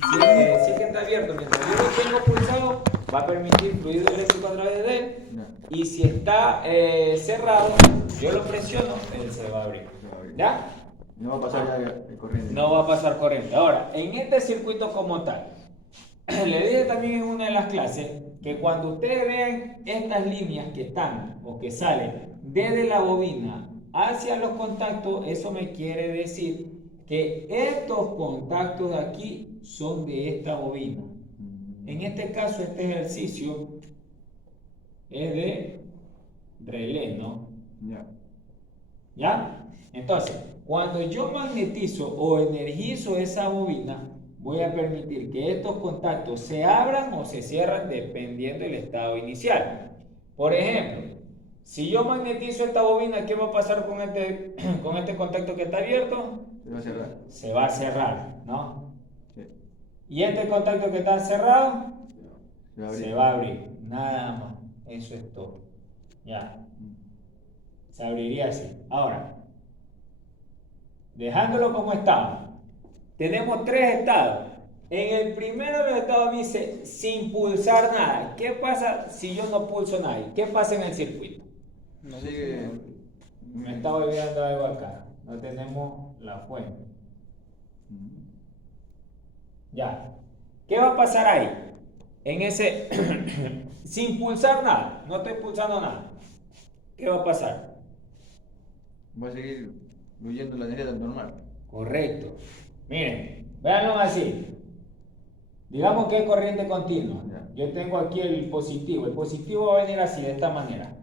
Si es que está abierto, mientras yo lo tengo pulsado, va a permitir fluido eléctrico a través de él. Y si está cerrado, yo lo presiono, él se va a abrir. ¿Ya? No va a pasar ya el corriente. No va a pasar corriente. Ahora, en este circuito como tal, le dije también en una de las clases que cuando ustedes vean estas líneas que están o que salen desde la bobina hacia los contactos, eso me quiere decir que estos contactos de aquí son de esta bobina. En este caso, este ejercicio es de relé, ¿no? Ya. ¿Ya? Entonces, cuando yo magnetizo o energizo esa bobina, voy a permitir que estos contactos se abran o se cierran dependiendo del estado inicial. Por ejemplo, si yo magnetizo esta bobina, ¿qué va a pasar con con este contacto que está abierto? Se va a cerrar. Se va a cerrar, ¿no? Sí. Y este contacto que está cerrado, Se va a abrir. se va a abrir. Nada más. Eso es todo. Ya. Se abriría así. Ahora, dejándolo como estaba, tenemos tres estados. En el primero de los estados dice sin pulsar nada. ¿Qué pasa si yo no pulso nada? ¿Qué pasa en el circuito? No sigue. Me estaba olvidando algo acá. No tenemos la fuente. Ya. ¿Qué va a pasar ahí? En ese sin pulsar nada. No estoy pulsando nada. ¿Qué va a pasar? Va a seguir fluyendo la energía normal. Correcto. Miren, véanlo así. Digamos que es corriente continua. Yo tengo aquí el positivo. El positivo va a venir así, de esta manera.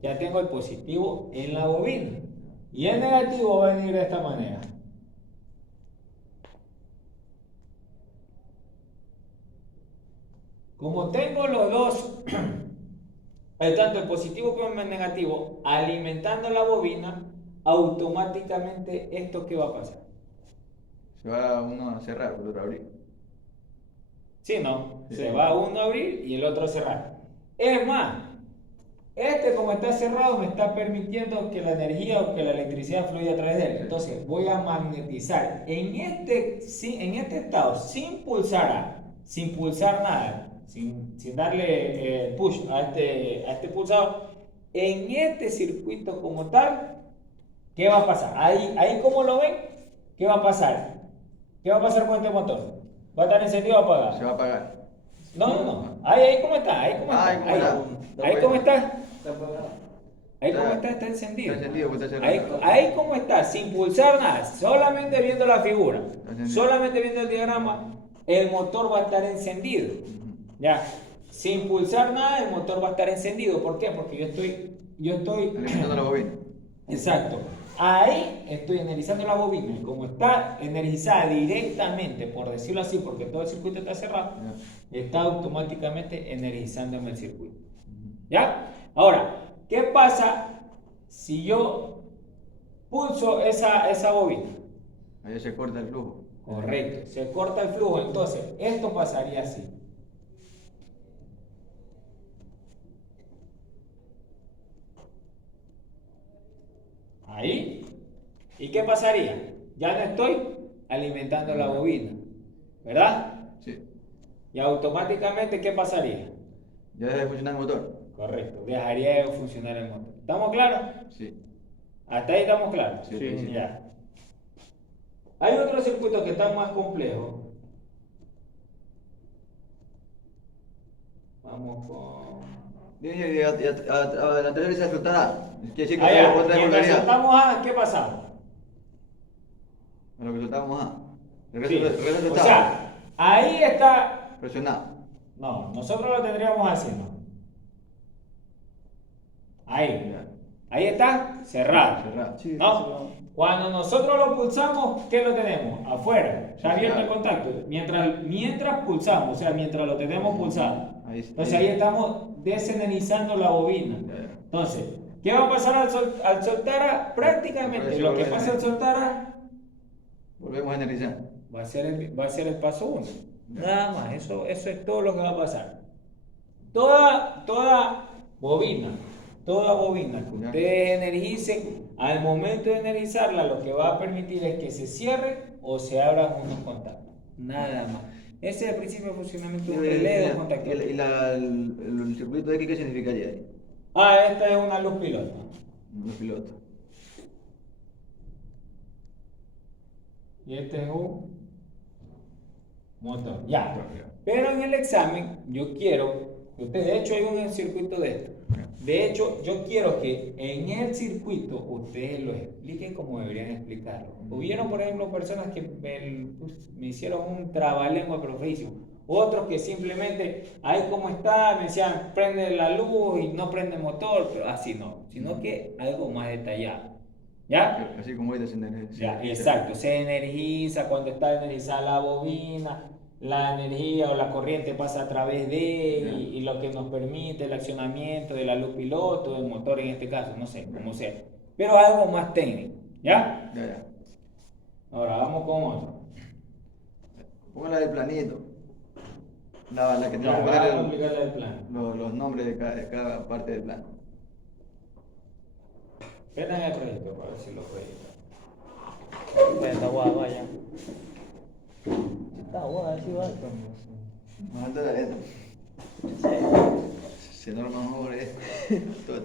Ya tengo el positivo en la bobina. Y el negativo va a venir de esta manera. Como tengo los dos, tanto el positivo como el negativo, alimentando la bobina, automáticamente esto ¿qué va a pasar? Se va uno a cerrar, el otro a abrir. ¿Sí, no? Sí. Se va uno a abrir y el otro a cerrar. Es más, este como está cerrado me está permitiendo que la energía o que la electricidad fluya a través de él. Entonces voy a magnetizar en este estado sin pulsar nada, sin darle push a este pulsador, en este circuito como tal, ¿qué va a pasar? Ahí como lo ven, ¿qué va a pasar? ¿Qué va a pasar con este motor? ¿Va a estar encendido o apagado? Se va a apagar. No. Ahí cómo está, ahí cómo está. Ahí cómo está. Ahí cómo está. Está apagado. Ahí cómo está encendido. Está encendido porque está cerrado. Ahí cómo está, sin pulsar nada, solamente viendo la figura, encendido. solamente viendo el diagrama, el motor va a estar encendido. Ya, sin pulsar nada, el motor va a estar encendido. ¿Por qué? Porque yo estoy Alimentando la bobina. Exacto. Ahí estoy energizando la bobina y como está energizada directamente, por decirlo así, porque todo el circuito está cerrado, está automáticamente energizándome el circuito. ¿Ya? Ahora, ¿qué pasa si yo pulso esa bobina? Ahí se corta el flujo. Correcto, se corta el flujo. Entonces, esto pasaría así. Ahí. ¿Y qué pasaría? Ya no estoy alimentando la bobina, ¿verdad? Sí. Y automáticamente, ¿qué pasaría? Ya deja de funcionar el motor. Correcto, dejaría de funcionar el motor. ¿Estamos claros? Sí. Hasta ahí estamos claros. Sí. Ya. Hay otro circuito que está más complejo. Vamos con... A la anterior se soltará. Quiere decir que Allá, otra mientras volvería. soltamos A, ¿qué pasamos? A lo que soltamos A. Sí. Regresa O sea, ahí está... presionado. No, nosotros lo tendríamos así, ¿no? Ahí. Ahí está cerrado. Cerrado. Sí, ¿No? está cerrado. Cuando nosotros lo pulsamos, ¿qué lo tenemos? Afuera. Está Sí, abierto el claro. contacto. Mientras pulsamos, o sea, mientras lo tenemos pulsado. Ahí, Entonces ahí estamos desenergizando la bobina. Entonces, ¿qué va a pasar al soltar A? Prácticamente lo que pasa al soltar A volvemos a energizar. va a ser el paso 1. Nada más, eso es todo lo que va a pasar. Toda bobina toda bobina que Ya. ustedes energicen, al momento de energizarla, lo que va a permitir es que se cierre o se abran unos contactos. Nada más. Ese es el principio de funcionamiento de un relé de contactor. El circuito X, ¿qué significaría ahí? Esta es una luz piloto. Los pilotos. Y este es un motor. Ya. Motor, ya. Pero en el examen, yo quiero que ustedes, de hecho, hay un circuito de esto. De hecho, yo quiero que en el circuito ustedes lo expliquen como deberían explicarlo. Hubieron, por ejemplo, personas que me hicieron un trabalengua profecio. Otros que simplemente, ahí como está, me decían, prende la luz y no prende el motor, pero así no, sino que algo más detallado. ¿Ya? Así como ahorita se energiza. Ya, exacto, se energiza cuando está energizada la bobina, la energía o la corriente pasa a través de y lo que nos permite el accionamiento de la luz piloto, del motor en este caso, no sé, como sea. Pero algo más técnico, ¿ya? Ya. Ahora vamos con otro. Póngala del planito. La que Ya, tenemos que vamos a poner explicarle el plan. los nombres de cada parte del plano. Ven en el proyecto para ver si lo proyecta. Está guapo allá. Está guapo, así va. Más alto de la arena. Se norma mejor, todo.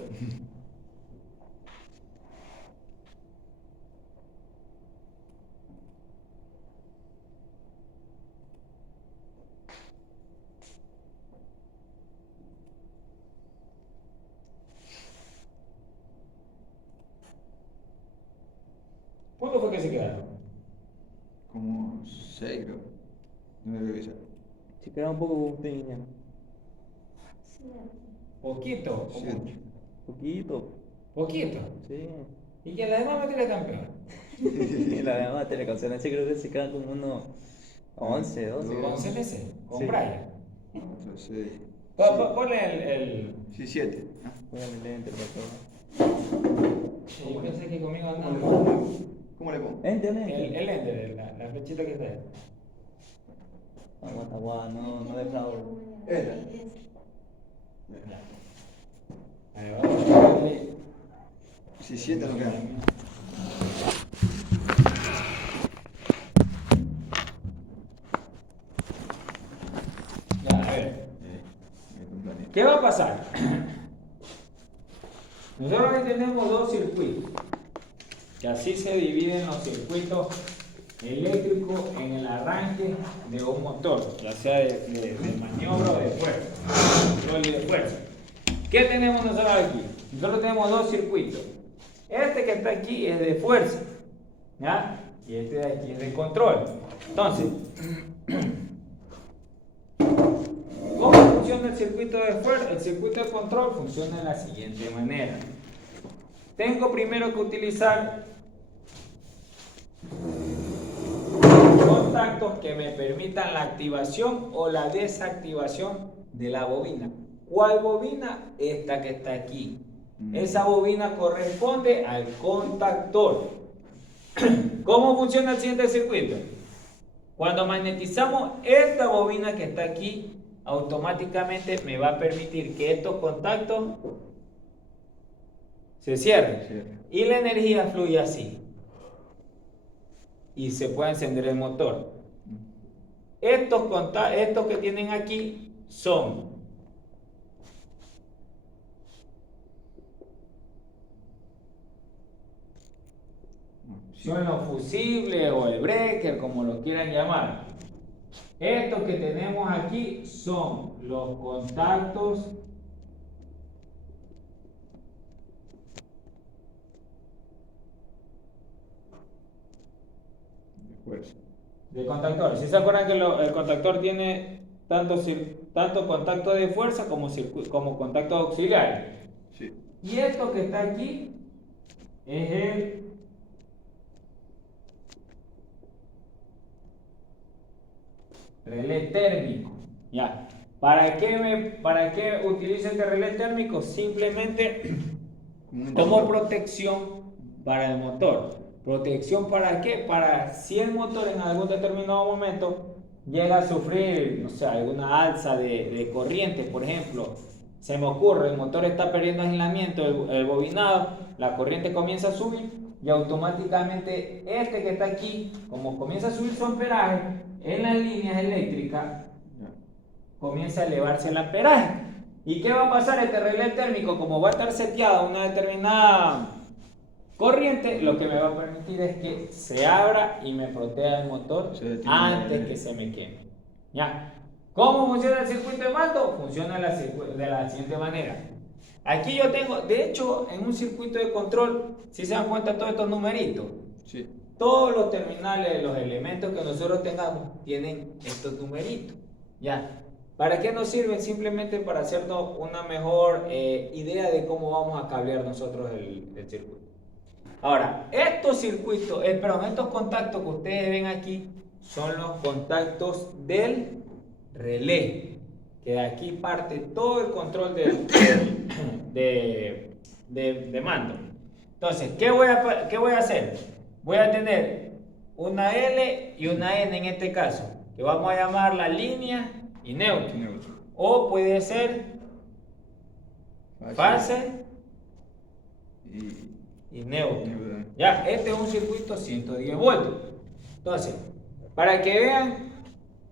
¿Cuánto fue que se quedaron? Como 6, creo. No me revisar. Si queda un poco con usted, niña. ¿Poquito? ¿O Siete. mucho? Poquito. ¿Poquito? Sí. ¿Y que la demás no tiene campeón? Y la demás teleconsecuencia creo que se quedan como unos 11, 12. ¿Con CNC? ¿Con Sí. Brian? Entonces, Ponle el... sí, 7. Póngale lente, por favor. Yo pensé que conmigo ¿Cómo le andaba. pongo? ¿Cómo le pongo? Ente. El ender, la flechita que está ahí. Aguanta, guau, no defraudo. Esta. Ahí va. Sí, 7 no queda. Ya, a ver. ¿Qué va a pasar? Nosotros aquí tenemos dos circuitos, que así se dividen los circuitos eléctricos en el arranque de un motor, ya sea de maniobra o de fuerza, control y de fuerza. ¿Qué tenemos nosotros aquí? Nosotros tenemos dos circuitos. Este que está aquí es de fuerza, ¿ya? Y este de aquí es de control. Entonces, ¿cómo funciona el circuito de fuerza? El circuito de control funciona de la siguiente manera. Tengo primero que utilizar contactos que me permitan la activación o la desactivación de la bobina. ¿Cuál bobina? Esta que está aquí. Esa bobina corresponde al contactor. ¿Cómo funciona el siguiente circuito? Cuando magnetizamos esta bobina que está aquí, automáticamente me va a permitir que estos contactos se cierren y la energía fluye así y se puede encender el motor. Estos que tienen aquí son los fusibles o el breaker, como lo quieran llamar. Estos que tenemos aquí son los contactos de contactor. Si se acuerdan que el contactor tiene tanto contacto de fuerza como contacto auxiliar. Sí. Y esto que está aquí es el relé térmico. Ya. ¿Para qué utilizo este relé térmico? Simplemente como protección para el motor. ¿Protección para qué? Para si el motor en algún determinado momento llega a sufrir, no sé, alguna alza de corriente, por ejemplo, se me ocurre, el motor está perdiendo aislamiento, el bobinado, la corriente comienza a subir y automáticamente este que está aquí, como comienza a subir su amperaje en las líneas eléctricas, comienza a elevarse el amperaje. ¿Y qué va a pasar? Este relé térmico, como va a estar seteado a una determinada corriente, lo que me va a permitir es que se abra y me proteja el motor antes que se me queme. ¿Ya? ¿Cómo funciona el circuito de mando? Funciona de la siguiente manera. Aquí yo tengo, de hecho, en un circuito de control, si se dan cuenta todos estos numeritos, Sí. todos los terminales, los elementos que nosotros tengamos, tienen estos numeritos. ¿Ya? ¿Para qué nos sirven? Simplemente para hacernos una mejor idea de cómo vamos a cablear nosotros el circuito. Ahora, estos circuitos, estos contactos que ustedes ven aquí son los contactos del relé, que de aquí parte todo el control de mando. Entonces, ¿qué voy a hacer? Voy a tener una L y una N en este caso, que vamos a llamarla línea y neutro. O puede ser fase y neutro. Ya, este es un circuito 110 voltios. Entonces, para que vean,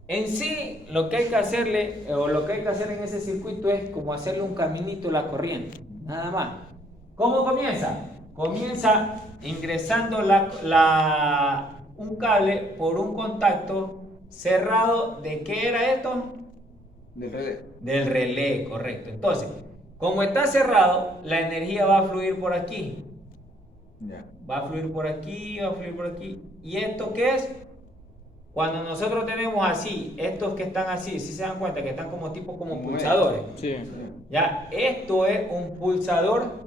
en sí, lo que hay que hacerle, o lo que hay que hacer en ese circuito es como hacerle un caminito a la corriente, nada más. ¿Cómo comienza? Comienza ingresando un cable por un contacto cerrado. ¿De qué era esto? Del relé. Del relé, correcto. Entonces, como está cerrado, la energía va a fluir por aquí. Ya. Va a fluir por aquí, va a fluir por aquí. ¿Y esto qué es? Cuando nosotros tenemos así, estos que están así, si se dan cuenta que están como pulsadores. Sí. Ya, esto es un pulsador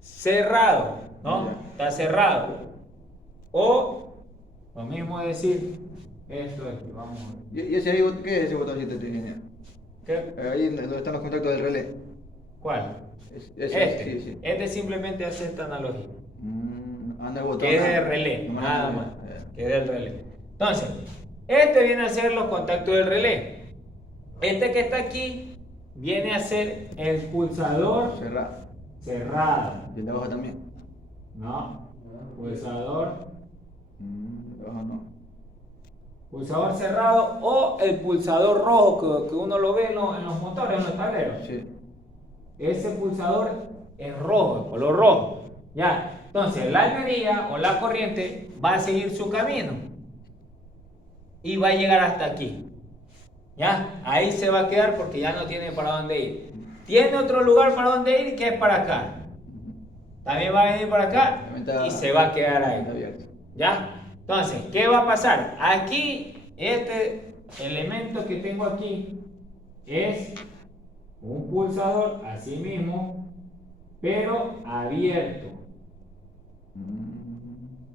cerrado, ¿no? Ya. Está cerrado. O lo mismo decir, esto es, vamos a ver. ¿Y ese ahí, qué es ese botoncito de ingeniero? ¿Qué? Ahí donde están los contactos del relé. ¿Cuál? Ese, sí, sí. Este simplemente hace esta analogía. Anda el botón. Que es de relé, No, nada no, más. ya. Que es del relé. Entonces, este viene a ser los contactos del relé. Este que está aquí viene a ser el pulsador Cerrado. cerrado. Y el de abajo también. No, pulsador. De abajo no. Pulsador cerrado o el pulsador rojo que uno lo ve en los motores, en los tableros. Sí. Ese pulsador es rojo, de color rojo. Ya. Entonces, la energía o la corriente va a seguir su camino y va a llegar hasta aquí. ¿Ya? Ahí se va a quedar porque ya no tiene para dónde ir. Tiene otro lugar para dónde ir que es para acá. También va a venir para acá y se va a quedar ahí. Abierto. ¿Ya? Entonces, ¿qué va a pasar? Aquí, este elemento que tengo aquí es un pulsador, así mismo, pero abierto.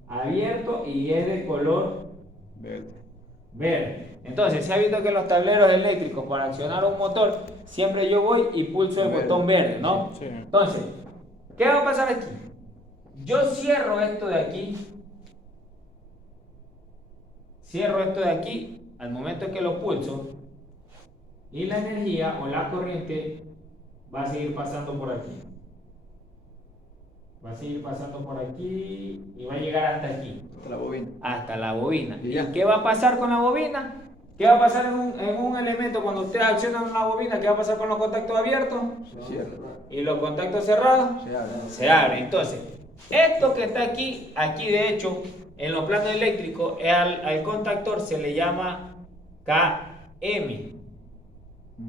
Abierto y es de color verde. Entonces, se ha visto que los tableros eléctricos para accionar un motor, siempre yo voy y pulso el botón verde, ¿no? Sí. Entonces, ¿qué va a pasar aquí? Yo cierro esto de aquí. Cierro esto de aquí al momento que lo pulso y la energía o la corriente va a seguir pasando por aquí. Va a seguir pasando por aquí y va a llegar hasta aquí. Hasta la bobina. Hasta la bobina. Y ¿Y ya. qué va a pasar con la bobina? ¿Qué va a pasar en un elemento cuando ustedes accionan una bobina? ¿Qué va a pasar con los contactos abiertos? Se cierra. ¿Y los contactos cerrados? Se abre. Se abre. Entonces, esto que está aquí de hecho, en los planos eléctricos, al contactor se le llama KM.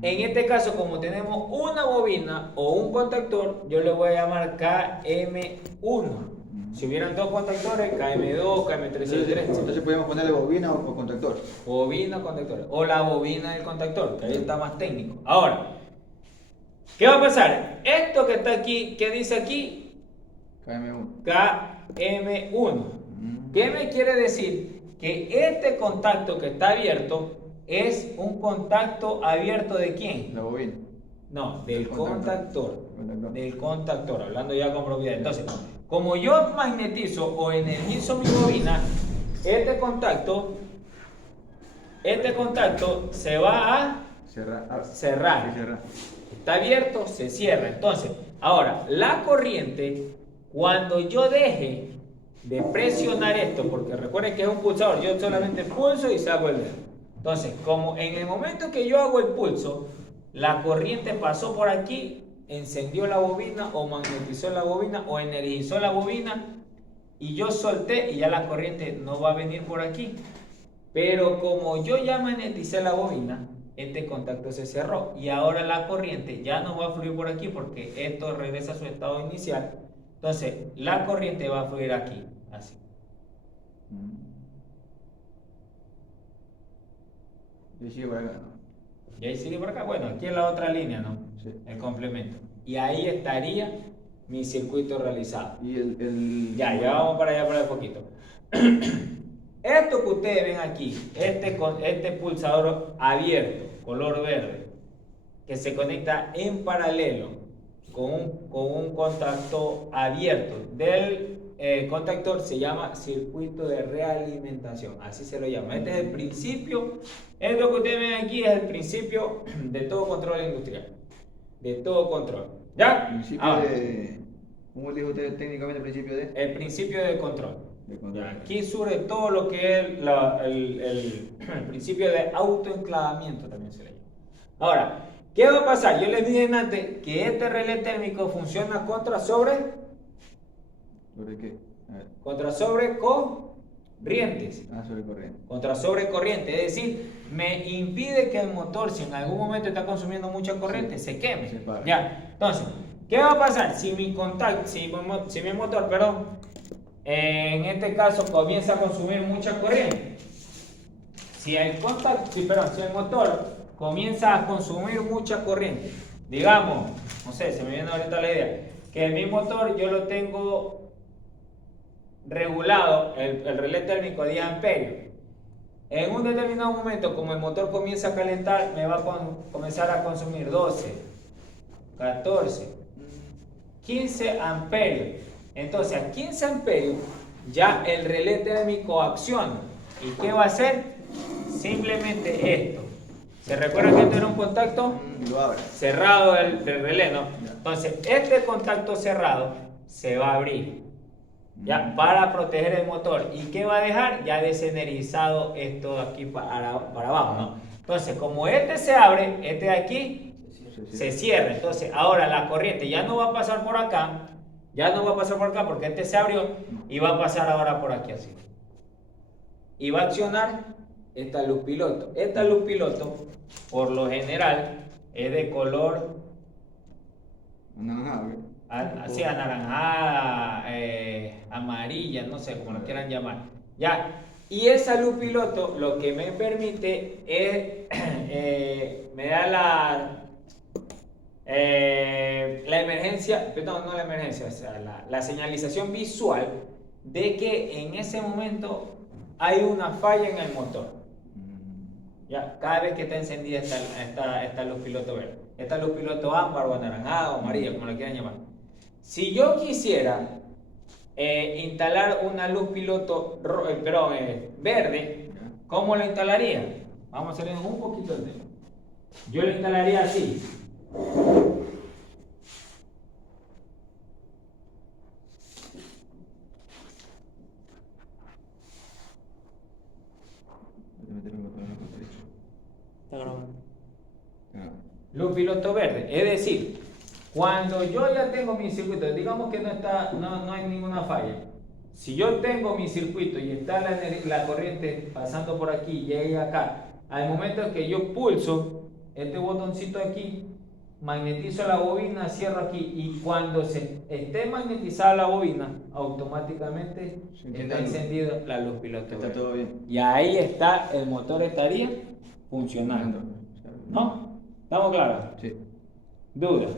En este caso, como tenemos una bobina o un contactor, yo le voy a llamar KM1. Si hubieran dos contactores, KM2, KM363. Entonces podemos ponerle bobina o contactor. Bobina, contactor. O la bobina del contactor, que ahí está más técnico. Ahora, ¿qué va a pasar? Esto que está aquí, ¿qué dice aquí? KM1. KM1. ¿Qué me quiere decir? Que este contacto que está abierto es un contacto abierto ¿de quién? La bobina. No, del contactor. Contactor. Del contactor, hablando ya con propiedad. Entonces, como yo magnetizo o energizo mi bobina, este contacto se va a Cerrar. cerrar. Sí, cerrar. está abierto, se cierra. Entonces, ahora, la corriente, cuando yo deje de presionar esto, porque recuerden que es un pulsador, yo solamente pulso y saco el dedo. Entonces, como en el momento que yo hago el pulso, la corriente pasó por aquí, encendió la bobina o magnetizó la bobina o energizó la bobina y yo solté y ya la corriente no va a venir por aquí. Pero como yo ya magneticé la bobina, este contacto se cerró y ahora la corriente ya no va a fluir por aquí porque esto regresa a su estado inicial. Entonces, la corriente va a fluir aquí, así. Y sigue por acá, ¿no? Y ahí sigue por acá. Bueno, aquí es la otra línea, ¿no? Sí. El complemento. Y ahí estaría mi circuito realizado. Y el... Ya vamos para allá para el poquito. Esto que ustedes ven aquí, este pulsador abierto, color verde, que se conecta en paralelo con un contacto abierto del contactor, se llama circuito de realimentación, así se lo llama. Este es el principio, esto que ustedes ven aquí es el principio de todo control industrial, de todo control. ¿Ya? Principio Ahora, de... ¿Cómo dijo usted técnicamente el principio de? el principio de control. De control. Ya, aquí surge todo lo que es el principio de autoenclavamiento, también se le llama. Ahora, ¿qué va a pasar? Yo les dije antes que este relé térmico funciona contra sobre ¿Sobre qué? A ver. contra sobre corrientes. Sobre corriente. Contra sobre corriente, es decir, me impide que el motor, si en algún momento está consumiendo mucha corriente, se queme. Se para. Ya, entonces, ¿qué va a pasar? Si mi motor, perdón, en este caso comienza a consumir mucha corriente. Si el motor comienza a consumir mucha corriente, digamos, no sé, se me viene ahorita la idea, que mi motor yo lo tengo regulado, el relé térmico a 10 amperios. En un determinado momento, como el motor comienza a calentar, me va a comenzar a consumir 12, 14, 15 amperios. Entonces, a 15 amperios ya el relé térmico acciona. ¿Y qué va a hacer? Simplemente esto. ¿Se recuerda que esto era un contacto Lo abre. cerrado del relé, no? Entonces, este contacto cerrado se va a abrir, ya, para proteger el motor. ¿Y qué va a dejar? Ya desenergizado esto de aquí para abajo, ¿no? Entonces, como este se abre, este de aquí se cierra. Entonces, ahora la corriente ya no va a pasar por acá. Ya no va a pasar por acá porque este se abrió y va a pasar ahora por aquí así. Y va a accionar esta luz piloto. Esta luz piloto, por lo general, es de color Anaranjado, ¿qué? así anaranjada, amarilla, no sé cómo lo quieran llamar. Ya. Y esa luz piloto lo que me permite es, me da la emergencia, perdón, no la emergencia, o sea, la señalización visual de que en ese momento hay una falla en el motor. Ya, cada vez que está encendida esta luz piloto verde, esta luz piloto ámbar o anaranjada o amarilla, como la quieran llamar. Si yo quisiera instalar una luz piloto verde, ¿cómo lo instalaría? Vamos a salirnos un poquito del tema. Yo lo instalaría así. Está grabando. Luz piloto verde, es decir, cuando yo ya tengo mi circuito, digamos que no hay ninguna falla. Si yo tengo mi circuito y está la corriente pasando por aquí y llega acá, al momento que yo pulso este botoncito aquí, magnetizo la bobina, cierro aquí y cuando se esté magnetizada la bobina, automáticamente está encendida la luz piloto. Está todo bien. Y ahí está, el motor estaría funcionando. ¿No? ¿Estamos claros? Sí. ¿Dudas?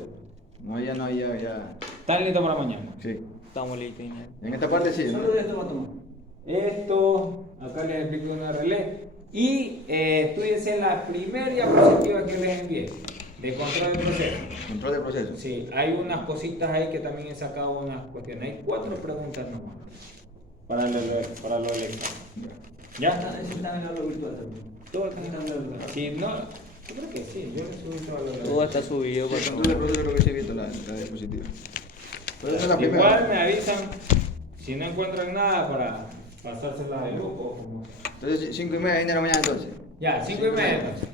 No, ya. ¿Están listos para mañana? Sí. Estamos listos. En esta parte sí, ¿no? Solo de esto va a tomar. Esto, acá les explico una relé. Y estudiense la primera diapositiva que les envié de control de proceso. Control de proceso. Sí, hay unas cositas ahí que también he sacado unas cuestiones. Hay 4 preguntas nomás para lo del examen. ¿Ya? Eso está en el aula virtual también. Todo está en la virtual. Si no, Yo creo que sí, yo subí todo lo Todo está subido. Con Por control de proceso creo que sí he visto la diapositiva. Pero esa es la Igual primera. me avisan si no encuentran nada para pasárselas de grupo. Como... Entonces, 5:30 de la mañana entonces. Ya, 5:30 entonces.